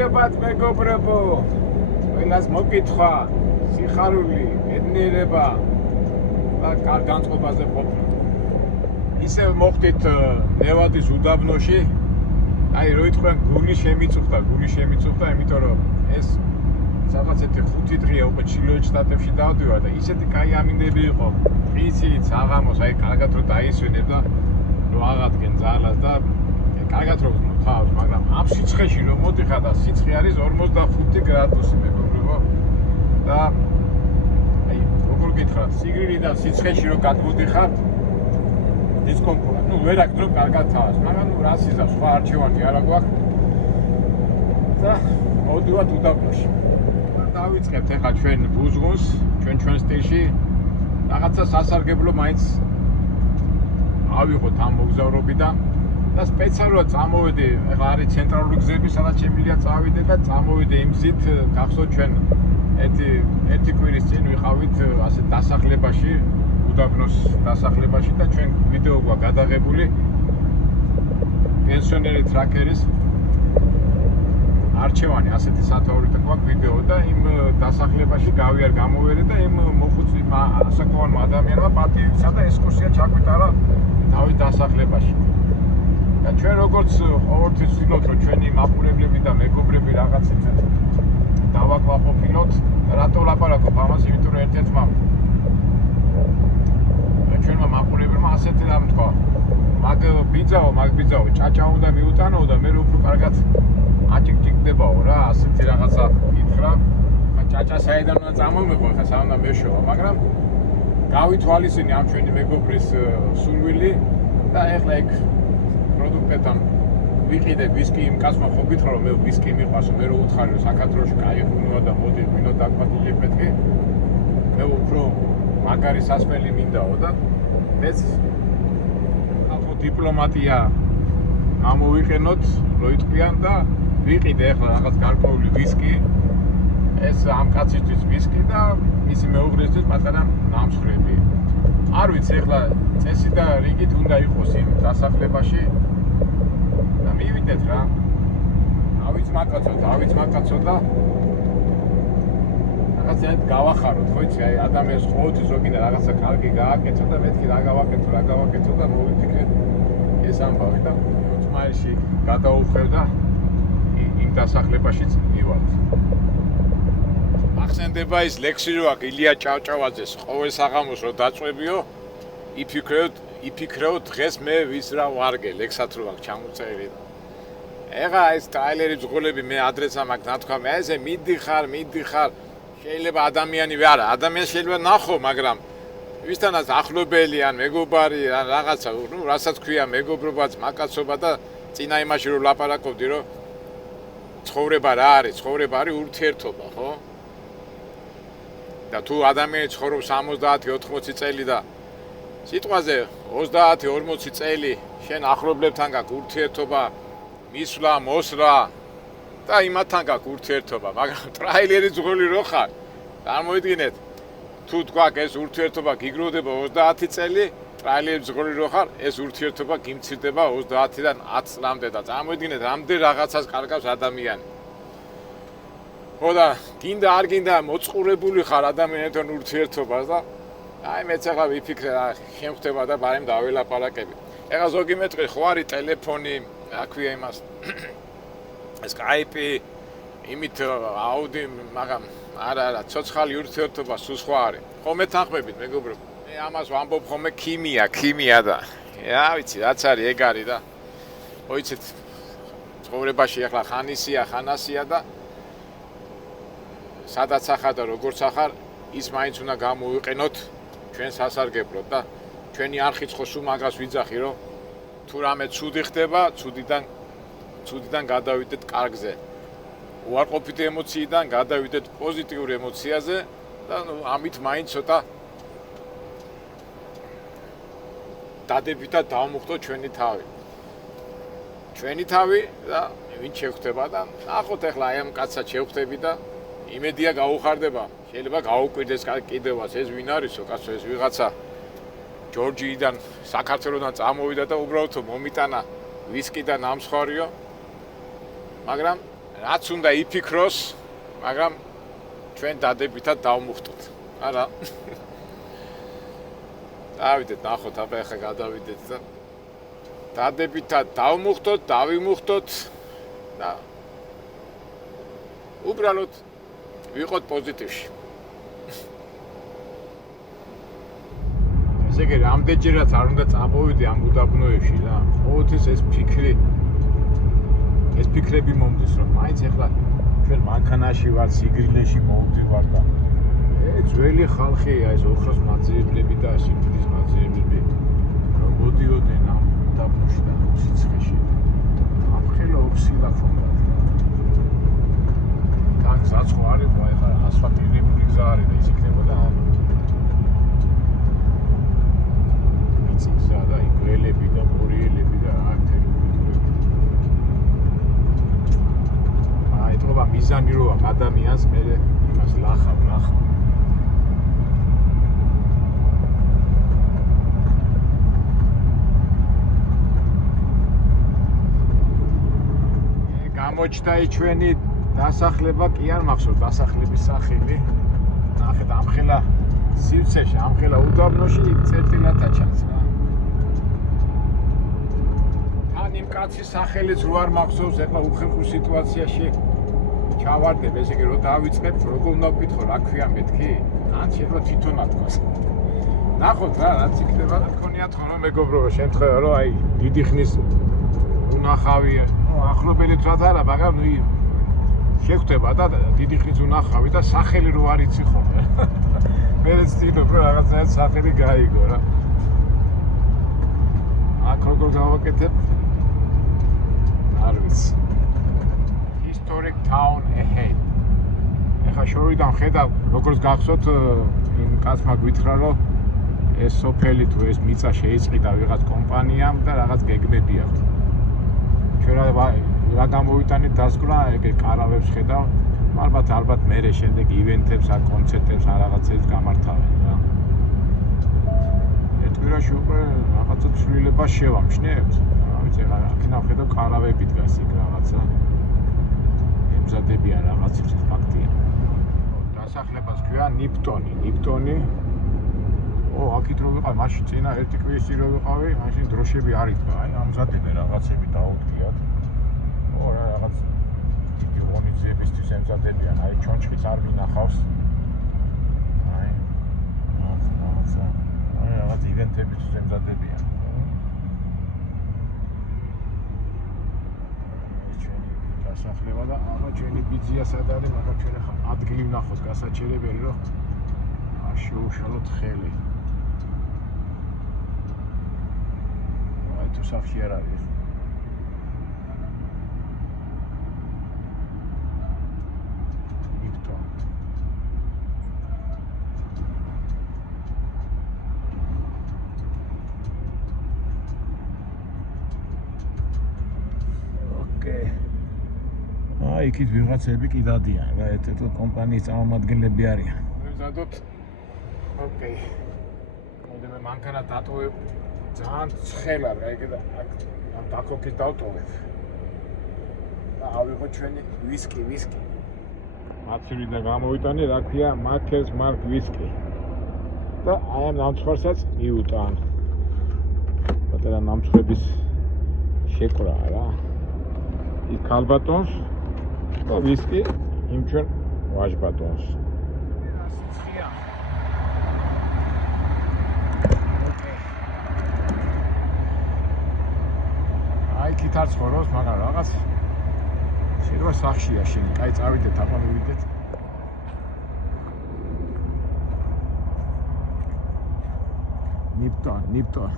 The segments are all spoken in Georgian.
მოგესწრებათ მეგობრებო, ყველას მოკითხვა, სიხარული, ბედნიერება და კარგ განწყობაზე ყოფნა. ისევ მოხდით ნევადის უდაბნოში, აი რო იტყვიან გული შემიწუხდა, იმიტომ რომ ეს სადღაც 5 დღეა უკვე ჩილოეთ შტატებში დავდივარ და ისეთი კაი ამინდები იყო. ისიც აღამოს, აი კარგად რო დაისვენებ და რო აღადგენ ძალას და კარგად რო ხავს, მაგრამ ამ სიცხეში რომ მოდიხარ და სიცხე არის 45 გრადუსი მეგობრებო. და აი როგორ გითხრათ, სიგრილიდან სიცხეში რო გადმოდიხარ დისკომფორტი. ნუ ვერ აქვს რომ კარგად თავს, მაგრამ ნუ რა სიზა, სხვა არჩევანი არა გვაქვს. და მოდივართ უდაბნოში. დავიწყებთ ახლა ჩვენ ბუზღუნს, ჩვენ სტილში. რაღაცა სასარგებლო მაინც ავიღოთ ამ მოგზაურობიდან და სპეციალურად წამოვედი, ახლა არის ცენტრალური გზები, სადაც შემიძლია წავიდე და წამოვედი იმ გზით, გახსოვთ ჩვენ ერთი კვირის წინ ვიყავით ასე დასახლებაში, უდაბნოს დასახლებაში და ჩვენ ვიდეო გვაქვს გადაღებული პენსიონერი ტრაქერის არჩევანი ასეთი სათაურით გვაქვს ვიდეო და იმ დასახლებაში გავიარ გამოვერე და იმ მოხუცი ასაკოვანმა ადამიანმა პატივისა და ესკურსია ჩაგვიტარა თავის დასახლებაში. და ჩვენ როგორც ყოველთვის ვცდილობთ რომ ჩვენი მაყურებლები და მეგობრები რაღაცით დავაკმაყოფილოთ, რატო ვლაპარაკობ ამას, იმიტომ რომ ერთ-ერთმა ჩვენმა მაყურებელმა ასეთი რამ თქვა. მაგ ბიძაო, ჭაჭა უნდა მიუტანო და მე უფრო კარგად აჭიკჭიკდებაო რა, ასეთი რაღაცა გითხრა. ჭაჭა საიდან უნდა წამომეყო, ხა სა უნდა მეშოვა, მაგრამ გავითვალისწინე ამ ჩვენი მეგობრის სურვილი და ეხლა ეგ პროდუქტებთან ვიყიდე ვისკი. იმ კაცმა ხო გითხრა რომ მე ვისკი მიყვარს, მე რო უთხარი რომ საქართველოში კაი ხუნვა და მოდი ვინო დაკვათილი პეტკი. მე უფრო მაგარი სასმელი მინდაო და მეც ხალხო დიპლომატია გამოვიყენოთ, რო იტყვიან და ვიყიდე ახლა რაღაც გარკვეული ვისკი. ეს ამ კაცისთვის ვისკი და მისი მეუღლისთვის პატარა ნამსხვრები. არ ვიცი ახლა წესი და რიგით უნდა იყოს იმ დასახლებაში და მივიდეთ რა. ავიც მაკაცო და რაღაცა გავახაროთ, ხო იცი, აი ადამიანს ყოველთვის რო გინდა რაღაცა კარგი გააკეთო და მეთქი რა გავაკეთო და მოვიფიქრე ეს ამბავი და თუმაიში გადაუხევ და იმ დასახლებაშიც მივართ. ახსენდება ის ლექსი რო აქვს ილია ჭავჭავაძეს, ყოველ საღამოს რო დაწვევიო, იფიქრეო დღეს მე ვის რა ვარგე, ლექსად რო აქვს ჩამოწერილი. ეხა ეს ტრაილერი ძღოლები მე ადრესა მაქვს ნათქვა, მე ესე მიდიხარ, შეიძლება ადამიანი არა, ადამიანს შეიძლება ნახო, მაგრამ ვისთანაც ახლობელი ან მეგობარი ან რაღაცა, ნუ რასაც ქვია მეგობრობაც, მაკაცობა და წინა იმაში რო ლაპარაკობდი, რომ ცხოვრება რა არის, ცხოვრება არის ურთიერთობა, ხო? და თუ ადამიანი ცხოვრობს 70-80 წელი და სიტყვაზე 30-40 წელი შენ ახლობლებთან გაქვს ურთიერთობა, მისვლა, მოსვლა და იმათთან გაქვს ურთიერთობა, მაგრამ ტრაილერი ძღოლი რო ხარ, წარმოიდგინეთ, თუ გვაქვს ეს ურთიერთობა გიგროვდება 30 წელი, ტრაილერი ძღოლი რო ხარ, ეს ურთიერთობა გიმცირდება 30-დან 10 წლამდე და წარმოიდგინეთ, რამდენ რაღაცას კარგავს ადამიანი. ხო და გინდა არ გინდა მოწყურებული ხარ ადამიანთან ურთიერთობას და აი მეც ახლა ვიფიქრე რა შემხდება და ბარემ დაველაპარაკები. ეხლა ზოგი მეტყვი ხო არის ტელეფონი, რა ქვია იმას Skype, იმით აუდი, მაგრამ არა, ცოცხალი ურთიერთობა სულ სხვა არის. ხომ მეთანხმებით მეგობრებო. მე ამას ვამბობ ხოლმე ქიმია და რა ვიცი, რაც არის ეგ არის და მოიცით ცხოვრებაში ახლა ხანასია და სადაც ახარ და როგორც ახარ, ის მაინც უნდა გამოვიყენოთ ჩვენ სასარგებლოდ და ჩვენი არხიც ხო სულ მაგას ვიძახი, რომ თუ რამე ცუდი ხდება, ცუდიდან გადავიდეთ კარგზე. უარყოფითი ემოციიდან გადავიდეთ პოზიტიურ ემოციაზე და ამით მაინც ცოტა დადებითად დავმუხტოთ ჩვენი თავი და ვინ შეხვდება და ნახოთ ახლა აი ამ კაცსაც შეხვდები და იმედია გაუხარდება. შეიძლება გაუკვირდეს კიდევაც ეს ვინ არისო, კაცო, ეს ვიღაცა ჯორჯიიდან, საქართველოსთან წამოვიდა და უბრალოდ მომიტანა ვისკი და ნამსხვრიო. მაგრამ რაც უნდა იფიქროს, მაგრამ ჩვენ დადებითად დავმუხტოთ. არა. დავიდეთ, ნახოთ, აბა ახლა გადავიდეთ და დადებითად დავმუხტოთ, დავიმუხტოთ და უბრალოდ ვიყოთ პოზიტივში. ესე იგი, რამდენჯერაც არ უნდა წამოვიდე ამ უდაბნოებში რა. ყოველთვის ეს ფიქრები მომდის, რომ მაინც ახლა ჩვენ მანქანაში ვარ, სიგრილეში მოვდივარ და ძველი ხალხია ეს ოქროს მაძიებლები და სიფრის მაძიებლები რომ მოდიოდნენ ამ უდაბნოში და სიცხეში. ამხელა ოფსილა ქონდათ. თან გზაც ხო არის, ახლა ასფალტირებული გზა არის და ის იქნებოდა მიწიგზა და იგველები და მორიელები და რა თელები. ეტყობა მიზანი როა ადამიანს მე იმას ლახავ. გამოჩნდა ჩვენი დასახლება, კი არ მახსოვს დასახლების სახელი. ნახეთ ამხელა სივრცეში, ამხელა უდაბნოში წერტილად აჩანს რა. თან იმ კაცის სახელიც რო არ მახსოვს, ახლა უხერხულ სიტუაციაში ჩავარდებ, ესე იგი, რომ დავიწყებ, როგორ უნდა ვკითხო, რა ქვია მეთქი? ან შეიძლება თვითონ ათქვას. ნახოთ რა, რაც იქნება, გქონიათ ხოლმე მეგობრებო, შემთხვევა, რომ აი დიდი ხნის უნახავია. ახლობელიც რაც არა, მაგრამ შეხვდება და დიდი ხნის უნახავი და სახელი რო არ იცი ხოლმე. მერე ვცდილობ, რომ რაღაცნაირად სახელი გაიგო რა. აქ როგორ გავაკეთებ? არ ვიცი. Historic town ahead. ეხა შორიდან ხედავ, როგორც გახსოვთ, იმ კაცმა გვითხრა, რომ ეს სოფელი თუ ეს მიწა შეიწყიდა ვიღაც კომპანიამ და რაღაც გეგმები აქვს. ჩვენ რა გამოვიტანეთ დასკვნა, ეგ კარავებს ხედავ, ალბათ მერე შემდეგ ივენთებს, ან კონცერტებს, ან რაღაცებს გამართავენ რა. ეტყვირაში უკვე რაღაცა ცვლილება შევამჩნევთ. რა ვიცი, აქედან ხედავ კარავები დგას იქ რაღაცა. ემზადებიან რაღაცებს, ეს ფაქტია. დასახლებას ქვია ნიპტონი. აქეთ რო ვიყავ, მაშინ წინა ერთი კვირის რო ვიყავი, მაშინ დროშები არ იდგა, აი ამზადებენ რაღაცები დაუდგიათ. რაღაც დიდი ღონისძიებისთვის ემზადებიან, აი ჩონჩხიც არ მინახავს. აი რაღაც ივენთებისთვის ემზადებიან. ჩვენი დასახლება და აბა ჩვენი ბიძია სად არის, მაგრამ ჩვენ ახლა ადგილი ვნახოთ გასაჩერებელი, რომ არ შეუშალოთ ხელი. თუ სახში არ არის. ნიპტონ. ოკეი. იქით ვიღაცები კი დადიან რა, ეტეტო კომპანიის წარმომადგენლები არიან. ვიზადოთ. ოკეი. მოდიμε მანქანა დატოვებ. ძალიან ცხელა რა, ეგ და ამ დაკოკით დავტოვებ. და ავიღოთ ჩვენი ვისკი. მაცურიდან გამოვიტანე, რა ქვია, Maker's Mark ვისკი. და აი ამ ნამცხვარსაც მიუტან. პატარა ნამცხვების შეკრა რა. იქ ქალბატონს და ვისკი იმ ჩვენ ვაჟბატონს. იქით არ ცხოვრობს, მაგრამ რაღაც შეიძლება სახშია შენ. კაი, წავიდეთ, აბა მივიდეთ. ნიპტონ.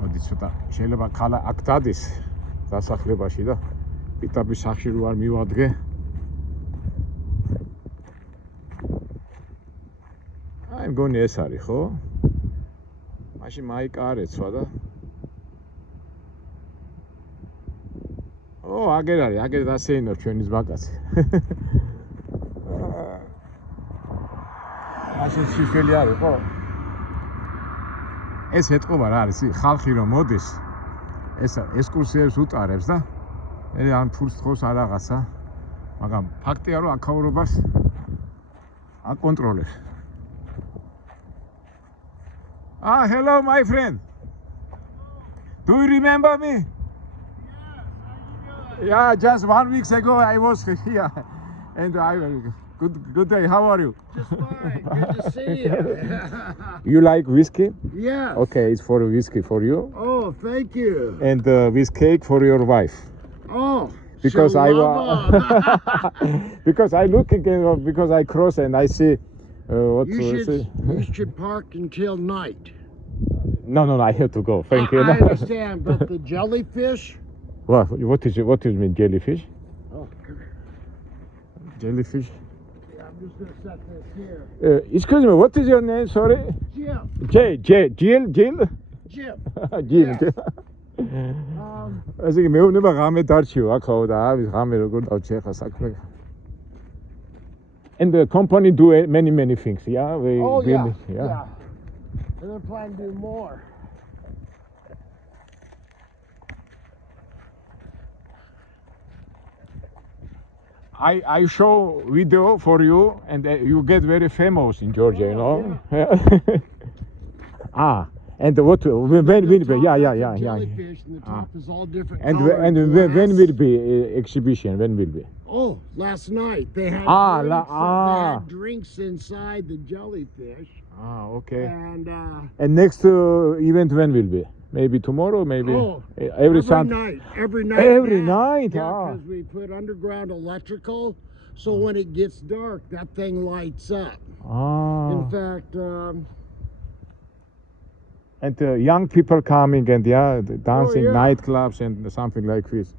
მოდი ცოტა შეიძლება ხალა აქ დადის დასახლებაში და პიტაპის სახში რო არ მივადგე. აი მგონი ეს არის, ხო? მაშინ მაიკა არ ეცვა და აგერ არის, აგერ დასეინო ჩვენის ბაკაცი. მაშინ შიშველი არის, ხო? ეს ეტყობა რა არის, ხალხი რომ მოდის, ეს ესკურსიებს უტარებს და მე ან ფულს თხოვს არ რაღაცა. მაგრამ ფაქტია რომ აქაურობას აკონტროლებს. Hello my friend. Do you remember me? Yeah, just 1 week ago I was here. And good day. How are you? Just fine. Good to see you. You like whiskey? Yes. Okay, it's for whiskey for you. Oh, thank you. And with cake for your wife. Oh, Because shalom. because I look again because I cross and I see what You should park until night. No, I have to go. Thank you. I understand, but the jellyfish? What is mean jellyfish? Oh, Jellyfish. yeah, I'm just going to set this here. Excuse me, what is your name? Sorry. Jim. Jill. Jim. Jill. Yes. ასე კი მეუბნება ღამე დარჩიო ახაო და არის ღამე როგორ დავჭი ახლა საქმე. And the company do many things, yeah? Yeah. And they're planning to do more. I show video for you and you get very famous in Georgia, you know? Yeah. And what when will be? Yeah. Jellyfish, and the top is all different And colors. when will be exhibition? When will be? Oh, last night they had Ah, drinks, ah. they had drinks inside the jellyfish. Okay. And next event when will be? Maybe tomorrow, maybe every Sunday. Every night. Every now. night. Yeah, because we put underground electrical, so when it gets dark, that thing lights up. In fact, and young people coming and dancing nightclubs and something like this.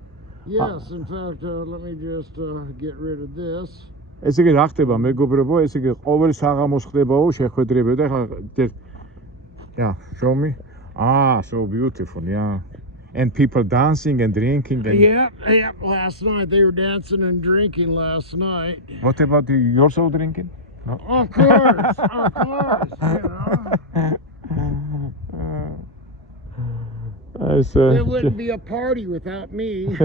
yes, in fact, let me just get rid of this. ესე იგი რა ხდება მეგობრებო, ესე იგი ყოველ საღამოს ხდებაო შეხვედრები და yeah, show me. So beautiful, yeah. And people dancing and drinking and Yeah, last night they were dancing and drinking last night. What about you? You're also drinking? No? Of course, you know. It wouldn't be a party without me.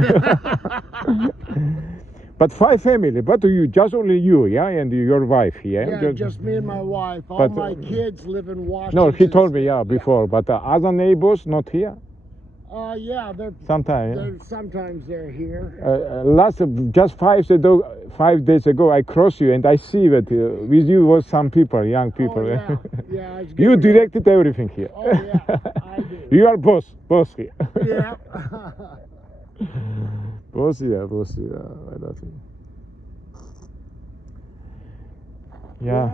But 5 family, but just only you, yeah, and your wife, yeah? Yeah, just me and my wife. All my kids live in Washington. No, he told me, before, but other neighbors not here? Yeah, sometimes they're here. Just 5 days ago, I crossed you and I see that with you was some people, young people. Oh, yeah. You directed everything here. Oh, yeah, I did. You are boss here. Yeah. boss, I love you. Yeah.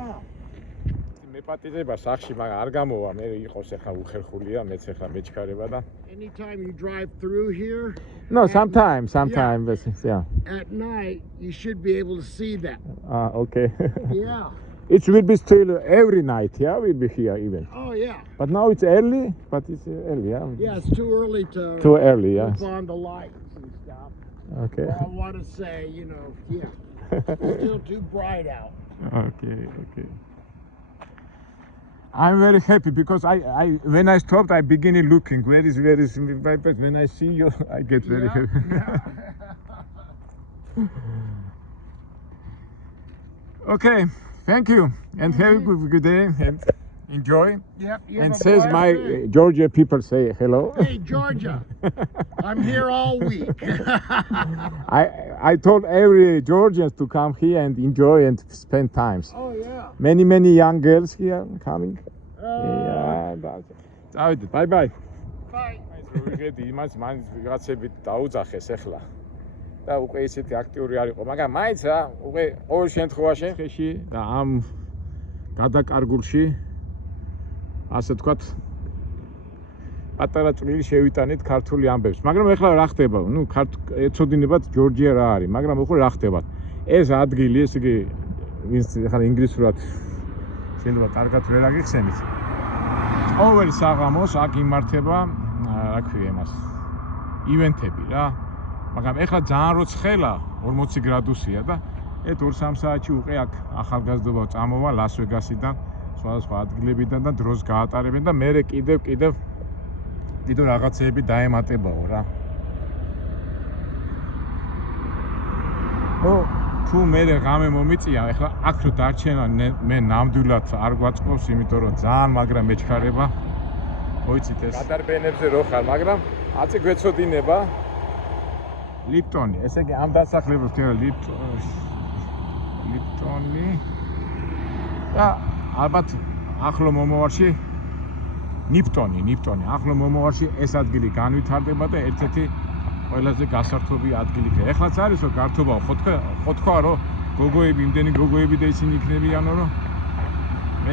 მეპატიდება სახში, მაგრამ არ გამოვა, მე იყოს ახლა უხერხულია, მეც ახლა მეჩქარება და Anytime you drive through here. No, sometimes, yeah. At night, you should be able to see that. Okay. Yeah. It will be still every night, yeah, we'll be here even. Oh, yeah. But now it's early, yeah. Yeah, it's too early to Too early, yeah. flip on the lights and stuff. Okay. Well, I want to say, it's still too bright out. Okay. I'm very happy because when I stopped, I began looking where is but when I see you, I get very happy. Okay, thank you and have a good day and enjoy. Yep. And says my Georgia people say hello. Hey, Georgia, I'm here all week. I told every Georgians to come here and enjoy and spend times. Oh, yeah. Many young girls here coming. Yeah, that's it. Bye. Bye. ვიღედი იმას მაინც ვიღაცებით დაუძახეს ახლა და უკვე ისეთი აქტიური არ იყო, მაგრამ მაინც რა, უკვე ყოველ შემთხვევაში ხეში და ამ გადაკარგულში ასე თქვათ პატარა წვლილი შევიტანეთ ქართული ამბებს. მაგრამ ახლა რა ხდება? ნუ ეცოდინებათ ჯორჯია რა არის, მაგრამ უკვე რა ხდება? ეს ადგილი, ესე იგი, ვინც ახლა ინგლისურად შეიძლება კარგად ვერ აგიხსენით. ყოველ საღამოს აქ იმართება, რა ქვია იმას, ივენთები რა. მაგრამ ახლა ძალიან რო ცხელა, 40 გრადუსია და 2-3 საათში უკვე აქ ახალგაზრდობა წამოვა ლას-ვეგასიდან, სხვადასხვა ადგილებიდან და დროს გაატარებენ და მერე კიდევ რაღაცეები დაემატებაო რა. თუ მე ღამე მომიწია, ეხლა აქ რო დარჩენა მე ნამდვილად არ გვაწყობს, იმიტომ რომ ძალიან მაგრა მეჩქარება. მოიცით ეს. გადარბენებზე რო ხარ, მაგრამ აწი გვეცოდინება ლიპტონი. ესე იგი ამ დასახლებებს ქელა ლიპტონი. და ალბათ ახლო მომავალში ნიპტონი. ახლო მომავალში ეს ადგილი განვითარდება და ერთ-ერთი ყველაზე გასართობი ადგილი იქნება. ეხლაც არის რომ გართობა ხო თქვა რომ გოგოები, იმდენი გოგოები და ისინი იქნებიანო რომ მე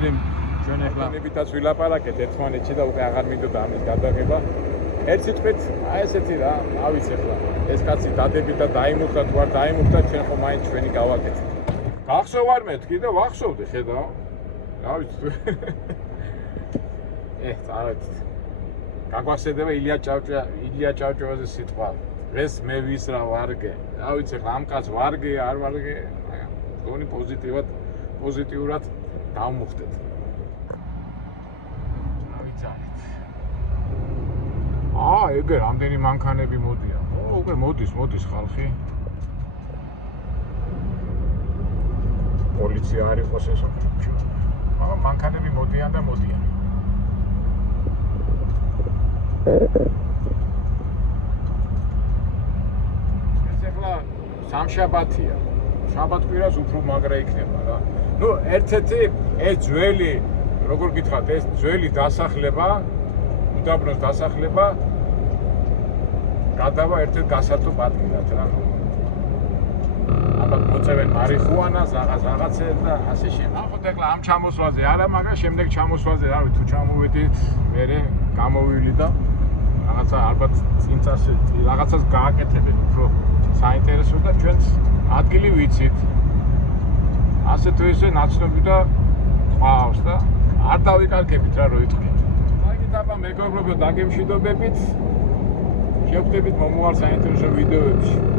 ჩვენ ეხლა ნებითაც ვილაპარაკეთ ერთმანეთში და უკვე აღარ მინდოდა ამის გადაღება. ერთ სიტყვით, აი ესეთი რა, ავიც ეხლა. ეს კაცი დადებით და დაიმუხდა თუ არ დაიმუხდა, ჩვენ ხო მაინც ჩვენი გავაკეთეთ. გახსოვ არ მეთქი და ვახსოვდი, ხედავ. რა ვიცი. წავედით. გაგვასედება ილია ჭავჭავაძის სიტყვა. დღეს მე ვის რა ვარგე. რა ვიცი ეხლა ამ კაცს ვარგე, არ ვარგე, მაგრამ გონი პოზიტიურად დავმუხდეთ. ეგ რამდენი მანქანები მოდიან. უკვე მოდის ხალხი. პოლიცია არ იყოს ეს. მაგრამ მანქანები მოდიან და მოდიან. ეს ეხლა სამშაბათია. შაბათ-კვირას უფრო მაგრა იქნება რა. ნუ ერთ-ერთი ეს ძველი, როგორ გითხრათ, ეს ძველი დასახლება, უდაბნოს დასახლება გადავა ერთ-ერთ გასართობ ადგილად რა. ალბათ მოწევენ მარიხუანას, რაღაცებს და ასე შემდეგ. ახლა ეხლა ამ ჩამოსვლაზე არა, მაგრამ შემდეგ ჩამოსვლაზე რა ვიცი თუ ჩამოვედით, მე გამოვივლი და რაღაცა ალბათ წინწასე რაღაცას გააკეთებენ უფრო საინტერესო და ჩვენს ადგილი ვიცით. ასე თუ ისე ნაცნობი და ყავს და არ დავიკარგებით რა რო იტყვი. მაგით აბა მეგობრებო, დაგემშვიდობებით. შევხვდებით მომავალ საინტერესო ვიდეოებში.